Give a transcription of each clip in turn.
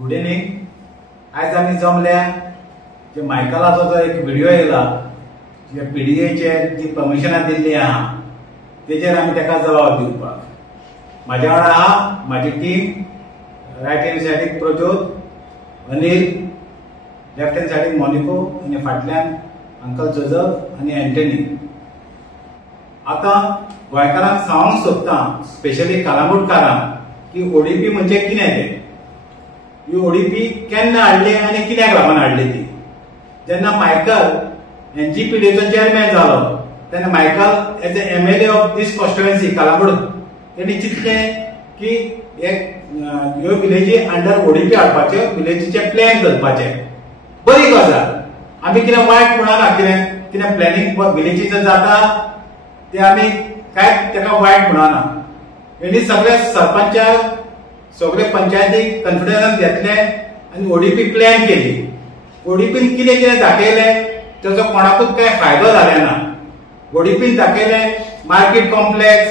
Good evening. आज आम्ही जमल्या जे मायकलाचो जो एक व्हिडिओ येयला जे पीडीएचे जी परमिशनां दिल्ली आहा तेजेर आमी ताका जबाब दिवपाक. म्हाज्या वांगडा आहा म्हाजी टीम. रायट हँड सायडीक प्रज्योत, अनिल, लेफ्ट हँड सायडीक मोनिको आनी फाटल्यान अंकल जोजफ आनी एंटनी. आता गोंयकारांक सांगूंक सोदता, स्पेशली कलांगूटकारांक, की ओडीपी म्हणजे कितें तें. ही ओडीपी केन्ना हाडली आनी कित्याक लागून हाडली ती. जेन्ना मायकल एनजीपीडीचो चेअरमॅन जालो तेन्ना Michael as a MLA of this constituency Calangute तेणी चिंतलें की ह्यो विलेजी अंडर ओडीपी हाडपाचे, विलेजीचे प्लॅन करपाचे. बरी गजाल, आमी कितें वायट म्हणना. कितें प्लॅनिंग विलेजीचें जाता ते आमी कांयच ताका वायट म्हणना. हेणी सगळ्या सरपंचाक सगळे पंचायतीक कॉन्फिडन्स घेतले आनी ओडीपी प्लॅन केली. ओडीपीन कितें कितें दाखयलें ताचो कोणाकूच कांय फायदो जालें ना. ओडीपीन दाखयलें मार्केट कॉम्प्लेक्स,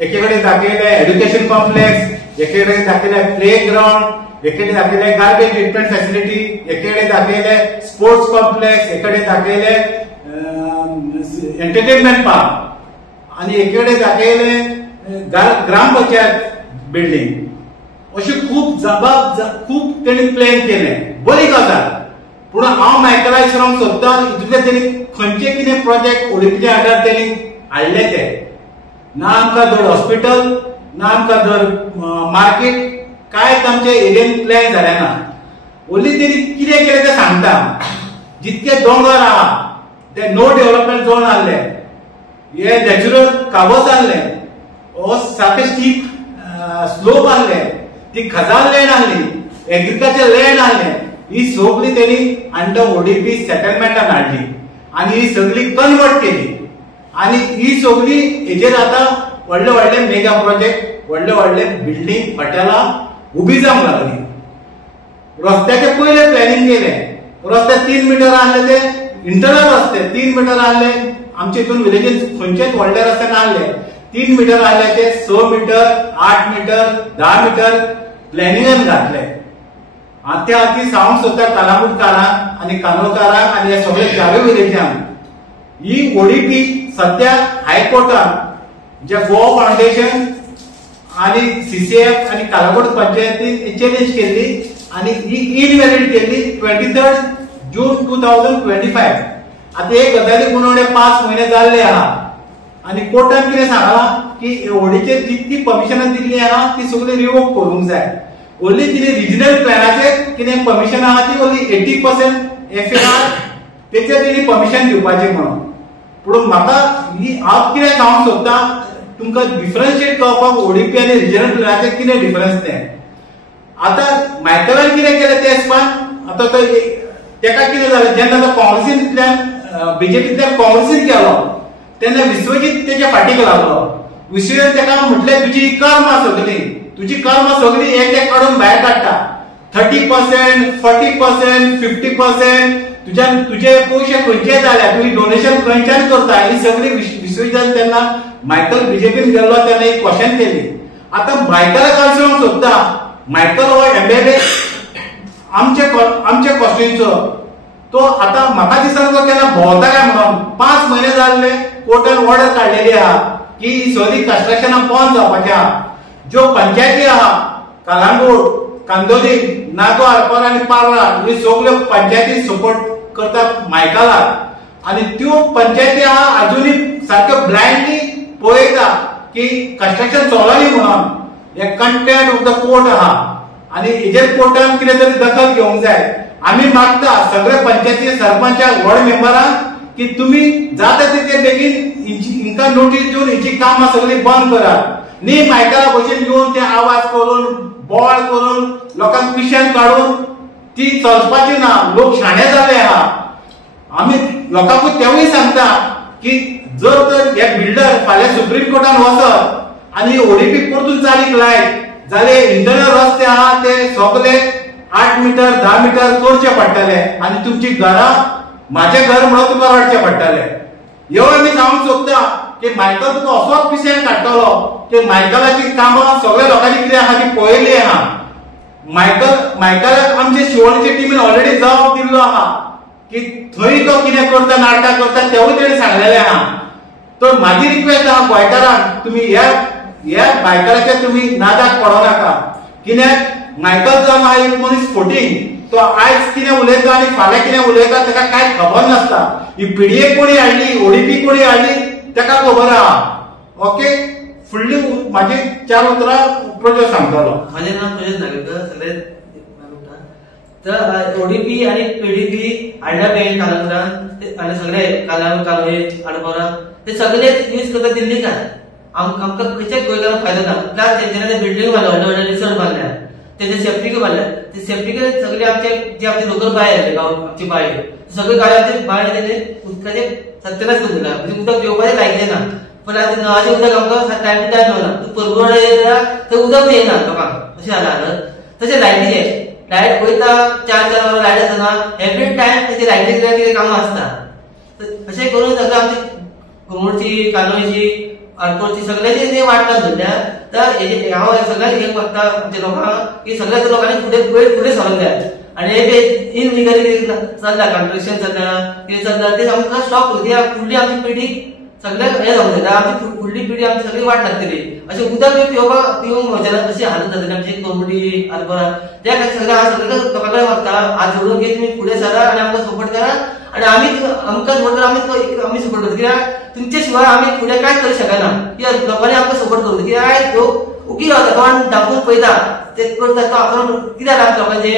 एके कडेन दाखयलें एड्युकेशन कॉम्प्लेक्स, एके कडेन दाखयलें प्ले ग्राउंड, एके कडेन दाखयलें गार्बेज ट्रीटमेंट फॅसिलिटी, एके कडेन दाखयलें स्पोर्ट्स कॉम्प्लेक्स, एके कडेन दाखयलें एंटरटेनमेंट पार्क आनी एके कडेन दाखयलें ग्राम पंचायत बिल्डिंग. अशी खूब तेणी प्लॅन केलें. बरी गजाल. पूण हांव मायकला विचारूंक सोदता, हितूंतले तेणी खंयचे कितें प्रोजेक्ट ओडीपीच्या अंडर तेणी हाडले ते. ना आमकां धड हॉस्पिटल, ना आमकां धड मार्केट, कांयच आमच्या एरियेन प्लॅन जालें ना. ओन्ली तेणी कितें केलें तें सांगता. जितके दोंगर आहा ते नो डेव्हलपमेंट झोन आहले, हे नॅचरल कावस आहले, हो सारके स्टीप स्लोप आहले, ती खजान लँड आहली, एग्रीकल्चर लँड आहले, ही सगळी तेणी अंडर ओडीपी सेटलमेंटान हाडली आनी ही सगळी कन्वर्ट केली. आनी ही सगळी हेजेर आतां व्हडले व्हडले मेगा प्रोजेक्ट, व्हडले व्हडले बिल्डिंग, हॉटेलां उबी जावंक लागली. रस्त्याचे पयले प्लॅनिंग केलें. रस्ते 3 मीटर आहले ते इंटरनल रस्ते 3 मीटर आहले. आमचे हितून विलेजीन खंयचेच व्हडले रस्ते नासले. 3 मीटर आहले ते 6 मीटर, 8 मीटर, 10 मीटर प्लॅनिंगान घातले. आनी त्या खातीर सांगूंक सोदता कलांगूटकारांक आनी कांदोळकारांक आनी हे सगळे चारूय विलेजांक, ही ओडीपी सध्या हायकोर्टान जे गोवा फाउंडेशन आनी सीसीएफ आनी कालांगूट पंचायतीन चॅलेंज केल्ली आनी ही इनवॅलिड केल्ली 23 जून 2025. आता हे गजाली उणवणे 5 महिने जाल्ले आहा आनी कोर्टान कितें सांगलां की ओडीचेर जितकी परमिशनां दिल्ली आहा ती सगळी रिवोक करूंक जाय. ओन्ली तिने रिजनल प्लॅनाचेर कितें परमिशन आहा ती ओन्ली 80% एफएआर तेचेर तिने परमिशन दिवपाची म्हणून. पूण म्हाका हांव कितें सांगूंक सोदता, तुमकां डिफरन्शिएट करपाक ओडीपी आनी रिजनल प्लॅनाचेर कितें डिफरन्स तें. आतां मायकलान कितें केलें तें हिसपान आतां तेका कितें जालें, जेन्ना तो काँग्रेसींतल्यान बीजेपींतल्यान काँग्रेसींत गेलो तेन्ना विश्वजीत तेच्या फाटीक लागलो. विश्वजीत तेका म्हटलें तुजी तुजी कर्मां सगळी एक काडून भायर काडटा. 30%, 40%, 50% तुझे पयशे खंयचे जाल्या, तुवें डोनेशन खंयच्यान करता, ही सगळी विश्वजीतान तेन्ना मायकल बीजेपीन गेल्लो तेन्ना एक क्वेश्चन केली. आतां मायकलाक हांव सांगूंक सोदता, मायकल हो एमएलए आमचे कॉन्स्टिट्युएन्सीचो, तो आतां म्हाका दिसता तो केन्ना भोंवता काय म्हणून. 5 महिने जाल्ले कोर्टान ऑर्डर काडलेली आहा की ही सगळी कन्स्ट्रक्शनां बंद जावपाची आहा. ज्यो पंचायती आहा कलांगूट, कांदोली, नागो, आरपोर आनी पार्ला ह्यो सगळ्यो पंचायती सपोर्ट करतात मायकलाक. आनी त्यो पंचायती आहा अजुनूय सारक्यो ब्लायंडली पळयता की कन्स्ट्रक्शन चलनी म्हणून. हे कंटेंट ऑफ द कोर्ट आहा आनी हेजेर कोर्टान कितें तरी दखल घेवंक जाय. आमी मागता सगळे पंचायती सरपंचाक, वॉर्ड मेंबरांक की तुमी जाता तितके बेगीन हिंका नोटीस दिवन हिची कामां सगळी बंद करात. न्ही मायकला भशेन येवन ते आवाज करून, बोवाळ करून, लोकांक पिशेन काडून ती चलपाची ना. लोक शाणे जाले आहा. आमी लोकांकूच तेवूय सांगता की जर तर हे बिल्डर फाल्यां सुप्रीम कोर्टान वचत आनी ओडीपी परतून चालीक लायत जाल्यार इंटरनल रस्ते आहा ते सगळे 8 मीटर, 10 मीटर करचे पडटले आनी तुमची घरां म्हाजें घर म्हणून तुका रडचें पडटलें. ह्यो आमी सांगूंक सोदता की मायकल तुका असोच पिशेन काडटलो की मायकलाची कामां सगळ्या लोकांनी कितें आहा ती पळयली आहा. मायकलाक आमचे शिवणीच्या टीमीन ऑलरेडी जबाब दिल्लो आहा की थंय तो कितें करता नाटकां करता तेवूय तेणें सांगलेलें आहा. तर म्हाजी रिक्वेस्ट आहा गोंयकारांक तुमी ह्या मायकलाच्या तुमी नादाक पडो नाका. कित्याक मायकल जो आहा एक मनीस फोटींग तो आयज कितें उलयता आनी फाल्यां कितें उलयता ताका कांय खबर नासता. ही पीडीए कोणी हाडली ओडीपी कोणी हाडली ताका खबर आहा. ओके फुडली म्हाजी 4 उतरां प्रोजेक्ट सांगतलो. माझे नाव प्रजेश नागेकर सगळे तर ओडीपी आणि पीडीपी हाडल्या पळय कालंगरान आनी सगळे कालोये आडपोरा ते सगळे यूज करता दिल्ली काय आमकां खंयच्याच गोंयकारांक फायदो ना. प्लस तेंच्यानी बिल्डींग बांदल्या व्हडले व्हडले रिसॉर्ट बांदल्या तेजे सेफ्टीक बांदल्या ते सेफ्टीक सगळे आमचे जे आमचे लोकल बाय गांव आमची बाय सगळे गाड्यांचे बाय तेजे उदकाचे सत्यानाश करून दिला. म्हणजे उदक जेवपाचें लायकलें ना. पण आता नळाचें उदक आमकां टायम टू टायम मेळना. तूं परगोड येयला थंय उदक येयना लोकांक अशें जाला. तशें लायटीचें लायट वयता 4 वरां लायट आसतना एवरी टायम तेजे लायटीचे कितें कामां आसता. अशें करून सगळें आमची कोमोडची कालोयची आडकोळची सगळ्यांची वाटतात धरल्या. तर हांव सगळ्यांक एक मागता आमच्या लोकांक की सगळ्या लोकांनी फुडें सरोंक जाय. आनी हे इनलिगली चल्ला कन्स्ट्रक्शन चल्ला कितें चल्ला ते आमकां स्टॉप करूं कित्याक फुडली आमची पिढी सगळ्याक हे जावंक जाय. आमची फुडली पिढी आमची सगळी वाट लागतली. अशें उदक पिवूंक वचना अशी हालत जातली आमची कोमडी आडकोळा. त्या खातीर सगळ्या सगळ्या लोकां कडेन मागता हात जोडून की तुमी फुडें सरा आनी आमकां सपोर्ट करा आनी आमकां सपोर्ट करा. आमी सपोर्ट करता कित्याक तुमचे शिवाय आमी फुडें कांयच करूंक शकना. कित्याक लोकांनी आमकां सपोर्ट करूं कित्याक आयज लोक उकी रावता तोंड धांपून पळयता ते करता तो अकाउंट कित्याक लागता लोकांचे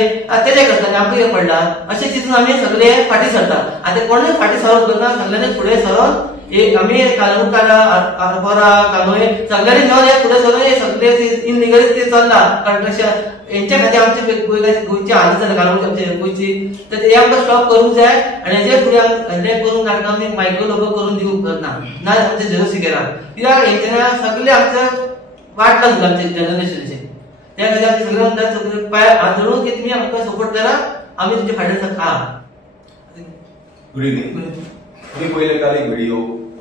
तेजे करता आनी आमकां कितें पडला अशें चिंतून आमी सगळे फाटीं सरता. आतां कोणूय फाटीं सरोप करता सगळ्यांनी फुडें सरोन आमी कालमुखारा आडपोरा कालोय सगळ्यांनी मेळून फुडें सरोन हे सगळे इनलिगली ते चल्ला कन्स्ट्रक्शन हेंच्या खातीर आमचे गोंयची हालत जाता कालमुख आमचे गोंयची. तर हे आमकां स्टॉप करूंक जाय आनी हेजे फुडें हे करूंक नाटकां आमी मायक्रो लोगो करून दिवंक करना ना आमचे झिरो सिकेरा. कित्याक हेंच्या सगळे आमचे वाट लागून आमचे जनरेशनचे त्या खातीर आमी सगळे म्हणटा सगळे पांय हात जोडून की तुमी आमकां सपोर्ट करा आमी तुमचे फाटीं आहा. Good evening. तुम्ही पहिले काल एक व्हिडिओ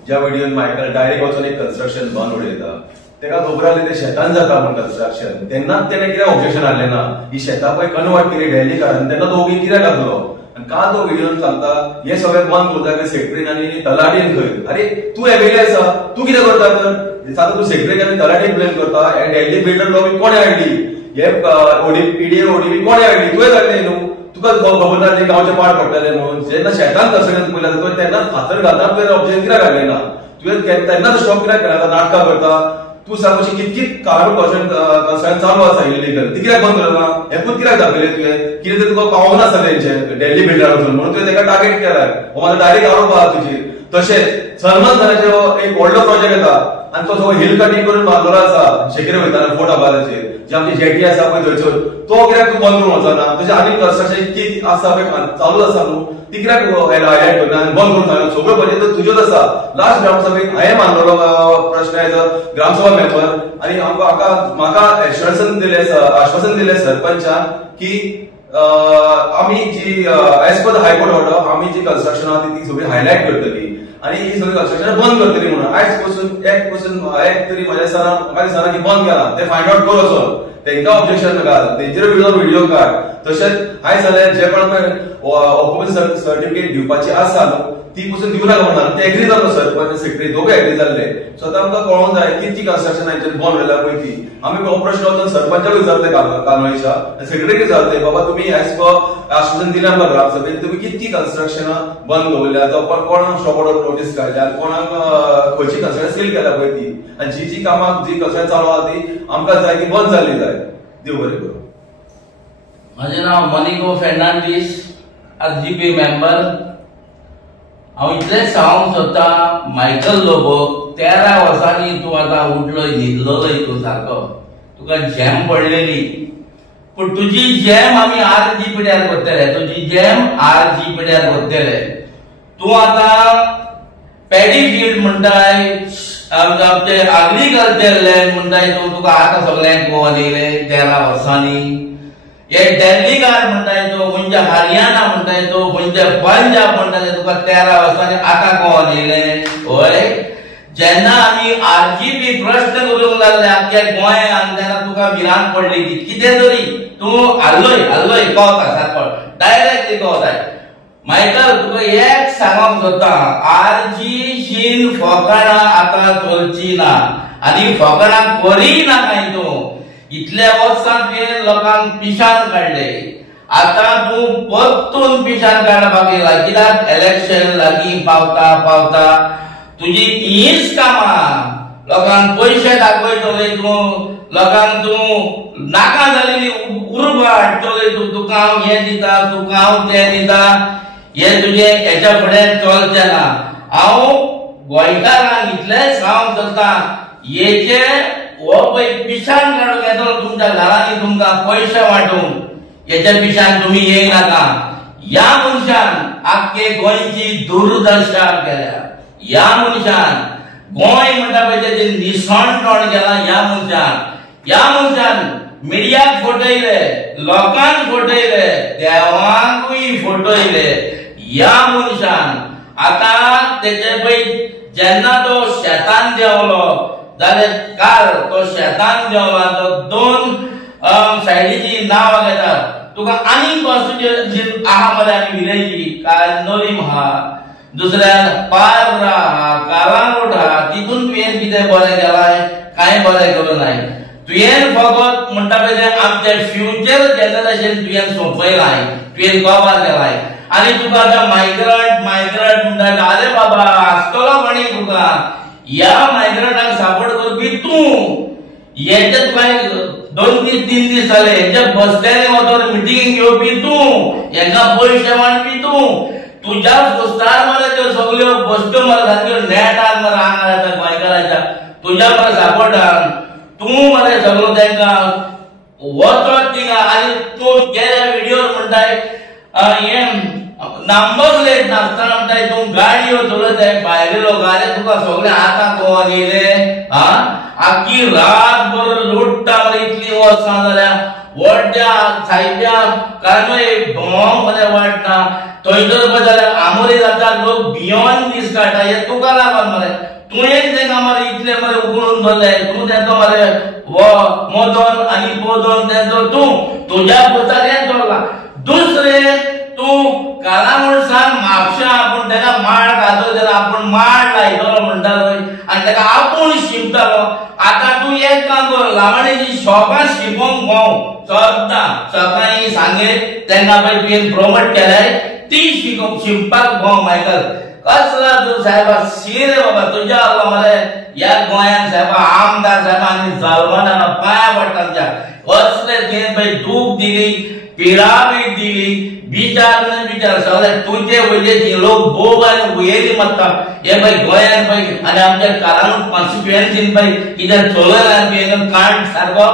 ज्या व्हिडिओन मायकल डायरेक्ट वचून एक कन्स्ट्रक्शन बंद उडयता तेका खबर आसली ते शेतान जाता म्हण कन्स्ट्रक्शन तेन्नाच तेणें कित्याक ऑब्जेक्शन हाडलें ना. ही शेतां पळय कन्वर्ट केली डेली कारण तेन्ना तो ओगी कित्याक घातलो आनी का तो व्हिडिओन सांगता हे सगळें बंद करता सेक्रेटरीन आनी तलाटीन खंय. अरे तूं एवेले आसा तूं कितें करता तर सारको तूं सेक्रेटरी आनी तलाटीक ब्लेम करता. हे डेली बिल्डर लॉबी कोणे हाडली हे पीडीए ओडीपी कोणे हाडली तुवें हाडली न्हू. तुका खबर ना ते गांवचे पाड पडटले म्हणून जेन्ना शेतान कन्स्ट्रक्शन पयलें तुवें तेन्ना फातर घालता तुवें ऑब्जेक्शन कित्याक हाडलें ना. तुवें तेन्नाच स्टॉप कित्याक केला नाटकां करता. तूं सांग अशी कितकीत कारण कन्स्ट्रक्शन चालू आसा इलिगल ती कित्याक बंद करना हेकूच कित्याक दाखयलें तुवें कितें तरी तुका पावोंक नासता तेंचे डेल्ली बिल्डर वचून म्हणून तुवें ताका टार्गेट केला. हो म्हाजो डायरेक्ट आरोप आहा तुजेर. तशेंच सलमान खानाचो एक व्हडलो प्रोजेक्ट येता आनी तो सगळो हिल कटींग करून बांदलेलो आसा शेकेर वयताना फोर्ट आबादाचेर जे आमची जेटी आसा पळय थंयसर तो कित्याक तूं बंद करूंक वचना. तशें आनी कन्स्ट्रक्शन इतकी आसा पळय चालू आसा न्हू ती कित्याक हायलायट करना आनी बंद करून सांगना. सगळो बजेट तुज्योच आसा. लास्ट ग्रामसभेक हांवें मांडलेलो प्रश्न एज अ ग्रामसभा मेंबर आनी म्हाका आश्वासन दिलें सरपंचान की आमी जी as per the high court order आमी जी कन्स्ट्रक्शन आहा ती सगळी हायलायट करतली आनी ही सगळी कन्स्ट्रक्शन बंद करतली म्हणून. आयज पासून एक तरी म्हाज्या दिसना की बंद केला ते फायंड आउट कर वचून तेंका ऑब्जेक्शन घाल तेंचेर व्हिडिओ काड. तशेंच आयज जाल्यार जे कोण ऑक्युपन्सी सर्टिफिकेट दिवपाची आसा न्हू ती पासून दिवं नाका म्हणून ते एग्री जालो सरपंच सेक्रेटरी दोघे एग्री जाल्ले. सो आतां आमकां कळोंक जाय कितकी कन्स्ट्रक्शन हांचेर बंद व्हेला पळय ती. आमी कॉर्पोरेशन वचून सरपंचाक विचारले कानोळेच्या सेक्रेटरीक विचारले बाबा तुमी एज पर आश्वासन दिलें आमकां ग्रामसभेक तुमी कितकी कन्स्ट्रक्शनां बंद दवरल्या जावं कोणाक स्टॉप ऑर्डर नोटीस काडल्या कोणाक खंयची कन्स्ट्रक्शन सील केल्या पळय ती आनी जी कामां जी कन्स्ट्रक्शन चालू आहा ती आमकां जाय ती बंद जाल्ली जाय. देव बरें करूं. माझे नाव मनिको फेर्नांडीस आरजीपी मेंबर. हांव इतलेंच सांगूंक सोदता मायकल लोबो 13 वर्सांनी तूं आतां उठलो न्हिदलोय तूं सारको तुका झॅम पडलेली पूण तुजी झॅम आमी आरजी पिड्यार करतले. तुजी झॅम आरजी पिड्यार करतले. तूं आतां पॅडी फील्ड म्हणटाय आमचे एग्रीकल्चर लँड म्हणटाय तुका आतां सगळ्यांक गोवन येयलें 13 वर्सांनी. हे दिल्लीकार म्हणटाय तो म्हणजे हरियाणा म्हणटाय तो म्हणजे पंजाब म्हणटाय तुका 13 वर्सांनी आतां गोवन येयलें. होय जेन्ना आमी आरजीबी प्रश्न करूंक लागले आख्या गोंयांत तेन्ना तुका भिरांत पडली की कितें तरी तूं हल्लोय कळटा सारको डायरेक्टली कळटाय. मायकल तुका एक सांगूंक सोदता, आरजीशीन फकाणां आतां करची ना आनी फकाणां करिना काय तूं. इतल्या वर्सां तुवें लोकांक पिशान काडले, आतां तूं परतून पिशान काडपाक येयला. कित्याक इलेक्शन लागीं पावता तुजी हीच कामां. लोकांक पयशे दाखयतले तूं, लोकांक तूं नाका जालेली उर्बा हाडटले तूं. तुका हांव हें दिता, तुका हांव तें दिता, हें तुजें हेच्या फुडें चलचें ना. हांव गोंयकारांक इतलेंच सांगूंक सोदता, हेचे हो पळय पिशान काडूंक येतलो तुमच्या घरांनी तुमकां पयशे वांटूंक, हेच्या पिशान तुमी येयनाका. ह्या मनशान आख्खे गोंयची दुर्दशा केल्या. ह्या मनशान गोंय म्हणटा पळय तेजें निसणपण केलां. ह्या मनशान मिडियाक फटयले, लोकांक फटयले, देवांकूय फटयले. ह्या मनशान आतां तेचे पळय जेन्ना तो शेतान देंवलो जाल्यार काल तो शेतान देंवला, तो 2 सायडीची नांवां घेतात. तुका आनी कॉन्स्टिट्युएन्सी आहा मरे आनी विलेजी कांदोलीम आहा, दुसऱ्यान पार्रा आहा, कालांगूट आहा. तितून तुवें कितें बरें केलाय? कांय बरें करूं नाय. तुवें फकत म्हणटा पळय तें आमचें फ्युचर जनरेशन तुवें सोंपयलाय, तुवें कवर केलाय. आनी तुका आतां मायग्रंट म्हणटा आरे बाबा आसतलो कोणी तुका. ह्या मायग्रंटांक सपोर्ट करपी तूं. हेचे तुका 2-3 दीस जाले, हेचे बसत्यांनी वचोन मिटिंगेक येवपी तूं, हेंकां पयशे वांटपी तूं. तुज्या पोस्टार मरे त्यो सगल्यो बश्ट्यो मरे सारक्यो नेटान मरे हांगा येता गोंयकाराच्या तुज्या मरे सपोर्टान. तूं मरे सगळो तेंकां वचत थिंगा. आनी तूं गेल्या व्हिडिओर म्हणटाय हें नंबर प्लेट नासतना म्हणटाय तूं गाडयो चलयताय भायले लोक. आरे तुका सगळे आतां कोण येयले? आख्खी रातभर लुट्टा मरे इतली वर्सां जाल्या. व्हडच्या सायडच्या कांय भोंव मरे वाटना. थंयसर पळय जाल्यार आमोरी जाता लोक भियोन दीस काडटा. हे तुका लागून मरे. तुवें तेंकां मरे इतले मरे उखलून दवरले. तूं तेंचो मरे मोदन आनी पोदन तेंचो तूं तुज्या पोस्टार हें दवरला. दुसरें तूं कालांगूटसान म्हापशा आपूण तेका माड घातलो जाल्यार आपूण माड लायतलो म्हणटालो आनी तेका आपूण शिंपतालो. आतां तूं एक काम कर, लावणेची शॉपां शिंपोवंक भोंव सद्दां. सकाळीं सांगे तेन्ना पळय तुवें प्रमोट केल्याय ती शिंपपाक भोंव. मायकल कसला तूं साहेबा शी रे बाबा. तुज्या लागलो मरे ह्या गोंयांत साहेबा आमदार साहेबांनी जल्माना पांया पडटा तुज्या. कसले तुवें पळय दूख दिली, पिरामीड दिली, विचार सगळे तुझे वयले लोक बोब आनी वयली मारता. हे पळय गोंयांत पळय आनी आमच्या कालांगूट कॉन्स्टिट्युएन्सीन पळय कितें चलयला कांड सारको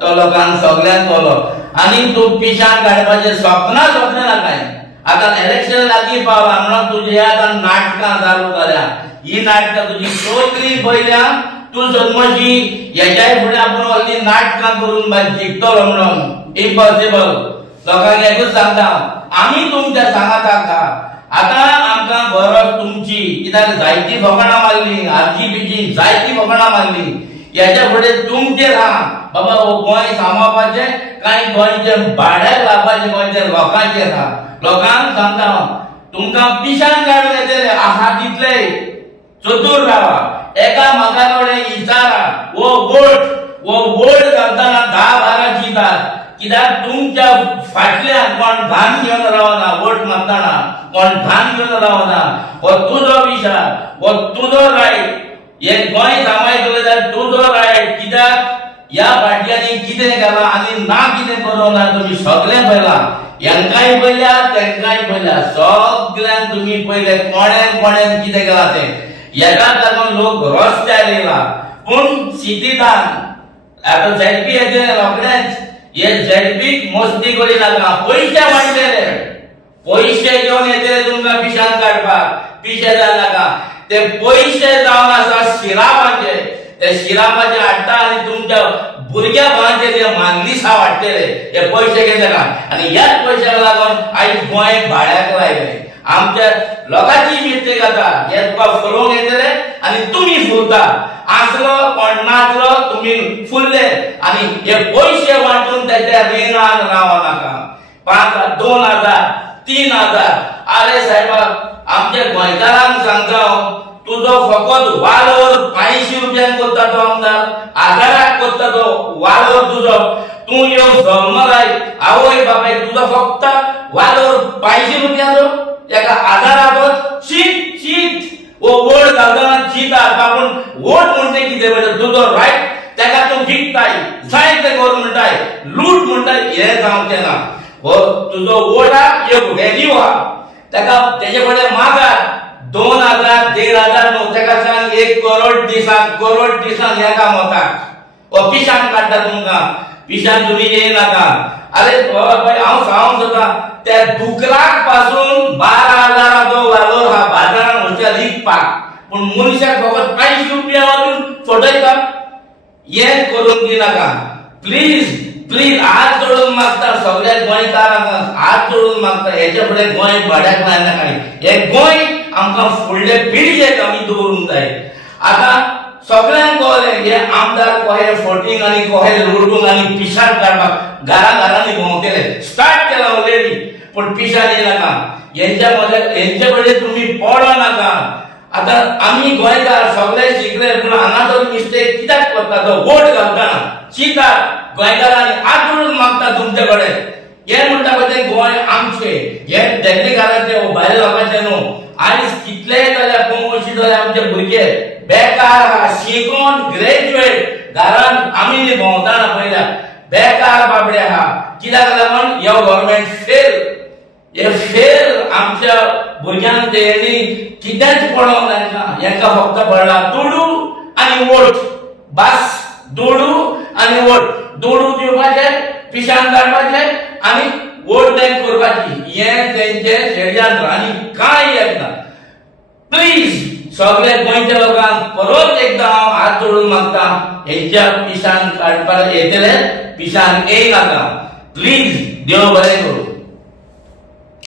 तो लोकांक सगळ्यांक कळलो. आनी तूं पिशान काडपाचें सपनां नाकाय. आतां इलेक्शन लागीं पावला म्हणून तुजें आतां नाटकां चालू जाल्या. ही नाटकां तुजी सगळीं पयल्या. तूं जल्मशी हेच्याय फुडें आपूण व्हडली नाटकां करून मागीर जिखतलो म्हणून इम्पॉसिबल. लोकांक एकूच सांगता, आमी तुमच्या सांगात आसा. आतां आमकां गरज तुमची. कित्याक जायती फकाणां मारली, आरजीबीची जायती फकाणां मारली. हेच्या फुडें तुमचेर आहा बाबा हो गोंय सांबाळपाचें काय गोंयचें भाड्याक लावपाचें गोंयच्या लोकांचेर आहा. लोकांक सांगता तुमकां पिशान काडून येतले आहा तितले चतूर रावा. एका म्हाका कडेन विचारा वो वोट घालतना 10-12 चिंतात. कित्याक तुमच्या फाटल्यान कोण धान घेवन रावना. वोट मारतना कोण धान घेवन रावना. हो तुजो विचार, हो तुजो रायट. हे गोंय सांबाळटले जाल्यार तुजो रायट. कित्याक ह्या फाटल्यानी कितें केलां आनी ना कितें करूंक ना तुमी सगळें पळयलां. हेंकाय पळयल्या तेंकाय पळयल्या. सगळ्यांक तुमी पळयले कोणेन कितें केलां तें. हेकाच लागून लोक रस्त्यार येयला. पूण सिटीदान आतां झेडपी येते रोखडेच. हे झेडपीक मस्ती करी नाका. पयशे वांटलेले, पयशे घेवन येतले तुमकां पिशान काडपाक. पिशे जाय नाका. ते पयशे जावन आसा शिरापाचे. ते शिरापाचे हाडटा आनी तुमच्या भुरग्या भावांचे ते मानलिसा वाडटले. हे पयशे घेतले नाका. आनी ह्याच पयशाक लागून आयज गोंय भाड्याक लायले. आमच्या लोकांची मिस्टेक जाता हे तुका फुलोवंक येतले आनी तुमी फुलता आसलो कोण नाचलो तुमी फुलले आनी हे पयशे वांटून त्याच्या रिणान रावो नाका 2000 3000 अरे साहेबा आमच्या गोंयकारांक सांगता तुझो फकत वालोर 500 रुपयांक करता तो आमदार 1000 करता तो वालोर तुझो तू यो जल्म लाय आवय बापाय तुझो फक्त वालोर 500 रुपयांचो एका 1000 चीट चीट ओ वोट घालतना चीट आपण वोट म्हणते कितें म्हणजे तुझो रायट त्याका तू विकताय जाय ते गव्हर्नमेंटाय लूट म्हणटाय हे जावचें ना हो तुझो वोटाक एक व्हॅल्यू हा त्याका तेजे कडेन मागात 2000 1500 न्हू तेका सांग 1 करोड दिसांक एका मोताक ऑफिसान काडटा तुमकां पिशान तुम्ही येनाका अरे हांव सांगूंक सोदता त्या दुकराक पासून 12000 वालोर हा बाजारान वचून विकपाक पूण मनशाक फकत 500 रुपया वाटून फटयता हे करून दिनाका प्लीज प्लीज हात जोडून मागता सगळ्या गोंयकारांक हात जोडून मागता हेच्या फुडें गोंय भाड्याक लायनाका हे गोंय आमकां फुडले पिळगेक आमी दवरूंक जाय आतां सगळ्यांक कळ्ळें हे आमदार कोहे फोटींग आनी कोहे लुटूंक आनी पिशान काडपाक घरांनी भोंवतले स्टार्ट केला ऑलरेडी पूण पिशान येनाका हेंचे कडेन तुमी पडो नाका आतां आमी गोंयकार सगळे शिकले पूण हांगा तो मिस्टेक कित्याक करता तो वोट घालतना चिता गोंयकारांनी हात जोडून मागता तुमचे कडेन हे म्हणटा पळय गोंय आमचे हे देखणेकारांचे भायल्या लोकांचे न्हू आयज कितलेय जाल्यार कोंकणी जाल्यार आमचे भुरगे बेकार हा शिकून ग्रॅज्युएट घरान आमी भोंवताना पळयल्या बेकार बाबडे हा कित्याक लागून ह्यो गव्हर्नमेंट फेल आमच्या भुरग्यांक तेणी कितेंच पडोवंक जायना हेंका फक्त पडला दुडू आनी वोट बस दुडू आनी वोट दुडू दिवपाचे पिशान काडपाचे आनी वोट बँक करपाची हे तेंचे षडयंत्र आनी कांय येना प्लीज सगळे गोंयच्या लोकांक परत एकदा हांव हात जोडून मागता हेंच्या पिशान काडपाक येतले पिशान येयनाका प्लीज देव बरें करूं